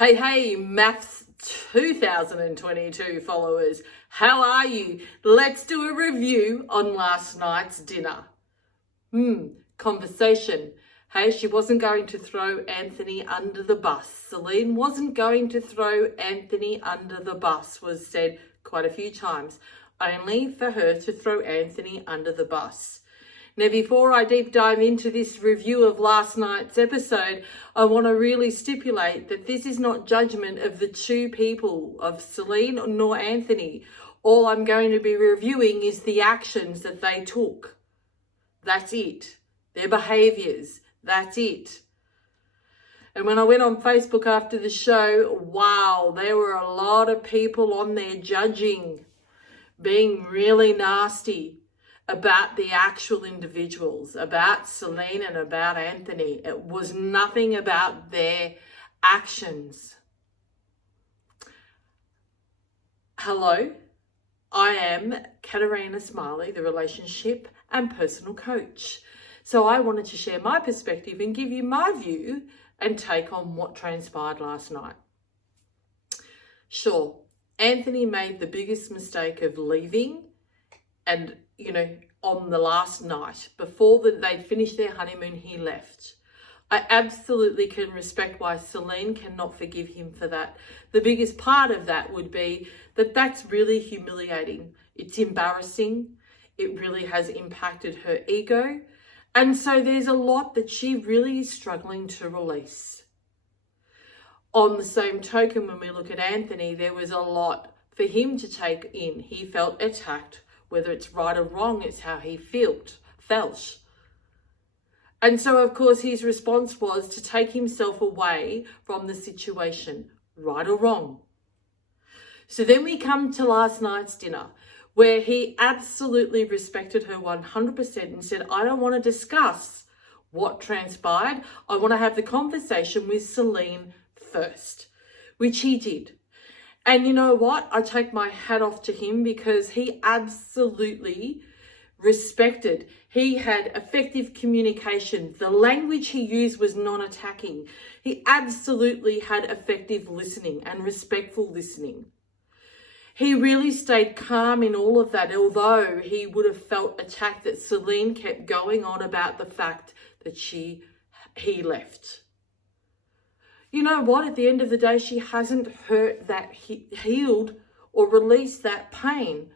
Hey, MAFS 2022 followers, how are you? Let's do a review on last night's dinner. Conversation. Hey, she wasn't going to throw Anthony under the bus. Celine wasn't going to throw Anthony under the bus, was said quite a few times, only for her to throw Anthony under the bus. Now, before I deep dive into this review of last night's episode, I want to really stipulate that this is not judgment of the two people, of Celine nor Anthony. All I'm going to be reviewing is the actions that they took. That's it. Their behaviours. That's it. And when I went on Facebook after the show, wow, there were a lot of people on there judging, being really nasty about the actual individuals, about Celine and about Anthony. It was nothing about their actions. Hello, I am Caterina Smillie, the relationship and personal coach. So I wanted to share my perspective and give you my view and take on what transpired last night. Sure, Anthony made the biggest mistake of leaving and, on the last night, before they'd finished their honeymoon, he left. I absolutely can respect why Celine cannot forgive him for that. The biggest part of that would be that that's really humiliating. It's embarrassing. It really has impacted her ego. And so there's a lot that she really is struggling to release. On the same token, when we look at Anthony, there was a lot for him to take in. He felt attacked. Whether it's right or wrong, it's how he felt. And so, of course, his response was to take himself away from the situation, right or wrong. So then we come to last night's dinner, where he absolutely respected her 100% and said, I don't want to discuss what transpired. I want to have the conversation with Celine first, which he did. And you know what? I take my hat off to him because he absolutely respected. He had effective communication. The language he used was non-attacking. He absolutely had effective listening and respectful listening. He really stayed calm in all of that, although he would have felt attacked that Celine kept going on about the fact that he left. You know what? At the end of the day, she hasn't hurt that, healed or released that pain.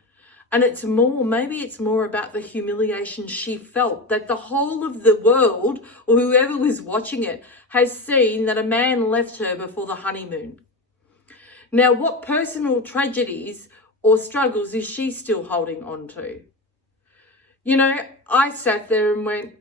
And maybe it's more about the humiliation she felt, that the whole of the world, or whoever was watching it, has seen that a man left her before the honeymoon. Now, what personal tragedies or struggles is she still holding on to? I sat there and went,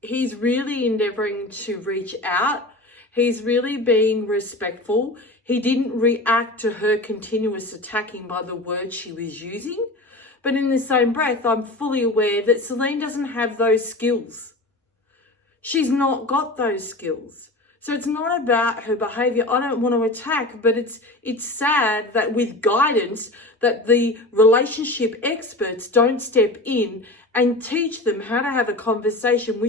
he's really endeavouring to reach out. He's really being respectful. He didn't react to her continuous attacking by the words she was using. But in the same breath, I'm fully aware that Celine doesn't have those skills. She's not got those skills. So it's not about her behaviour. I don't want to attack, but it's sad that with guidance that the relationship experts don't step in and teach them how to have a conversation,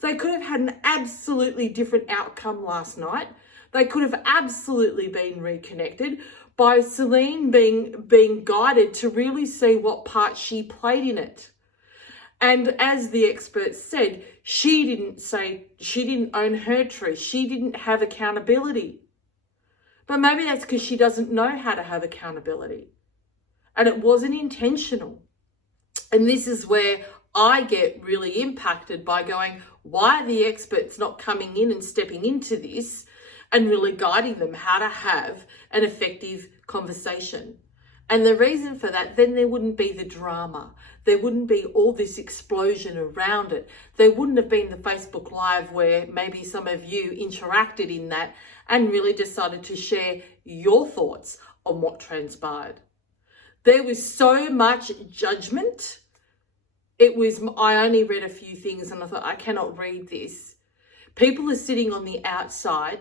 they could have had an absolutely different outcome last night. They could have absolutely been reconnected by Celine being guided to really see what part she played in it. And as the experts said, she didn't own her truth. She didn't have accountability. But maybe that's because she doesn't know how to have accountability. And it wasn't intentional. And this is where I get really impacted by going, why are the experts not coming in and stepping into this and really guiding them how to have an effective conversation? And the reason for that, then there wouldn't be the drama. There wouldn't be all this explosion around it. There wouldn't have been the Facebook Live where maybe some of you interacted in that and really decided to share your thoughts on what transpired. There was so much judgment. I only read a few things and I thought, I cannot read this. People are sitting on the outside,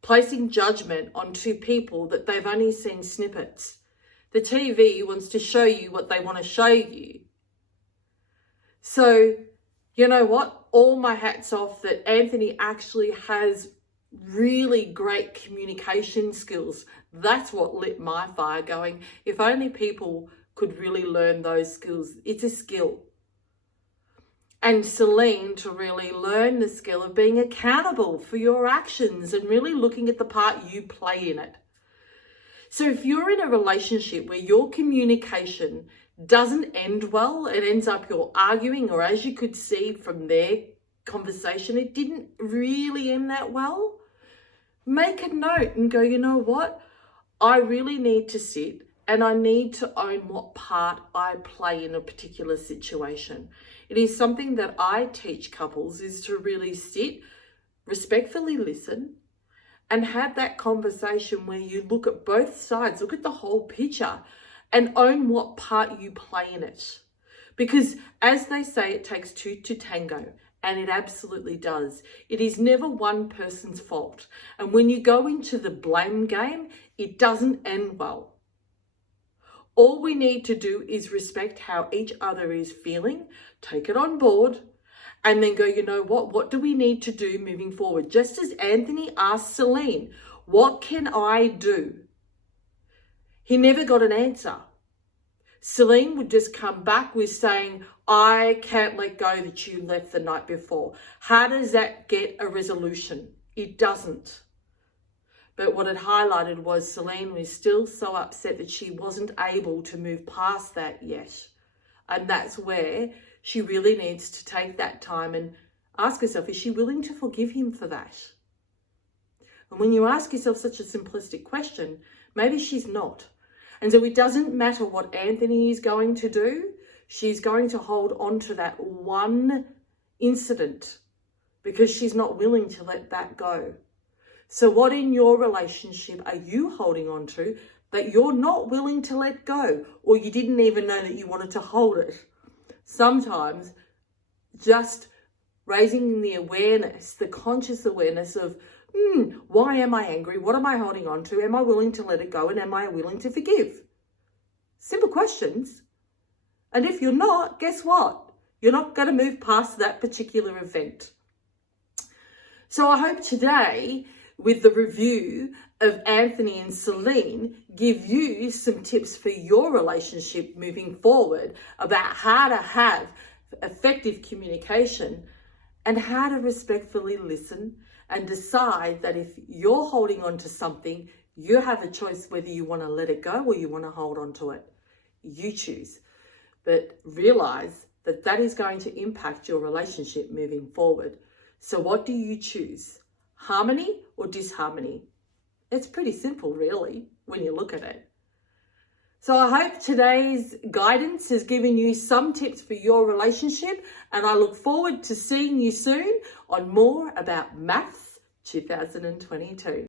placing judgment on two people that they've only seen snippets. The TV wants to show you what they want to show you. So, you know what? All my hats off that Anthony actually has really great communication skills. That's what lit my fire going. If only people could really learn those skills. It's a skill. And Celine, to really learn the skill of being accountable for your actions and really looking at the part you play in it. So if you're in a relationship where your communication doesn't end well, it ends up you're arguing, or as you could see from their conversation, it didn't really end that well, make a note and go, you know what? I really need to sit and I need to own what part I play in a particular situation. It is something that I teach couples, is to really sit, respectfully listen, and have that conversation where you look at both sides, look at the whole picture, and own what part you play in it. Because as they say, it takes two to tango, and it absolutely does. It is never one person's fault. And when you go into the blame game, it doesn't end well. All we need to do is respect how each other is feeling, take it on board, and then go, you know what do we need to do moving forward? Just as Anthony asked Celine, what can I do? He never got an answer. Celine would just come back with saying, I can't let go that you left the night before. How does that get a resolution? It doesn't. But what it highlighted was Celine was still so upset that she wasn't able to move past that yet. And that's where she really needs to take that time and ask herself, is she willing to forgive him for that? And when you ask yourself such a simplistic question, maybe she's not. And so it doesn't matter what Anthony is going to do, she's going to hold on to that one incident because she's not willing to let that go. So what in your relationship are you holding on to that you're not willing to let go, or you didn't even know that you wanted to hold it? Sometimes just raising the awareness, the conscious awareness of, why am I angry? What am I holding on to? Am I willing to let it go? And am I willing to forgive? Simple questions. And if you're not, guess what? You're not going to move past that particular event. So I hope today, with the review of Anthony and Celine, give you some tips for your relationship moving forward about how to have effective communication and how to respectfully listen and decide that if you're holding on to something, you have a choice whether you want to let it go or you want to hold on to it. You choose. But realize that that is going to impact your relationship moving forward. So what do you choose? Harmony or disharmony? It's pretty simple, really, when you look at it. So I hope today's guidance has given you some tips for your relationship, and I look forward to seeing you soon on more about MAFS 2022.